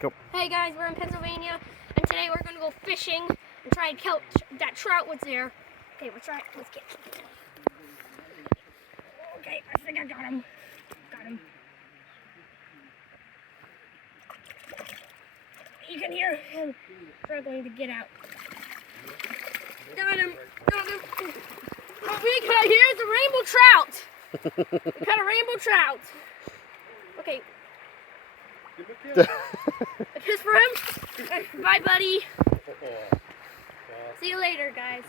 Go. Hey guys, we're in Pennsylvania, and today we're gonna go fishing and try and catch that trout was there. Okay, let's get him. Okay, I think I got him. Got him. You can hear him struggling to get out. Got him. Got him. What we got here is a rainbow trout. We got a rainbow trout. Okay. A kiss for him. Bye, buddy. See you later, guys.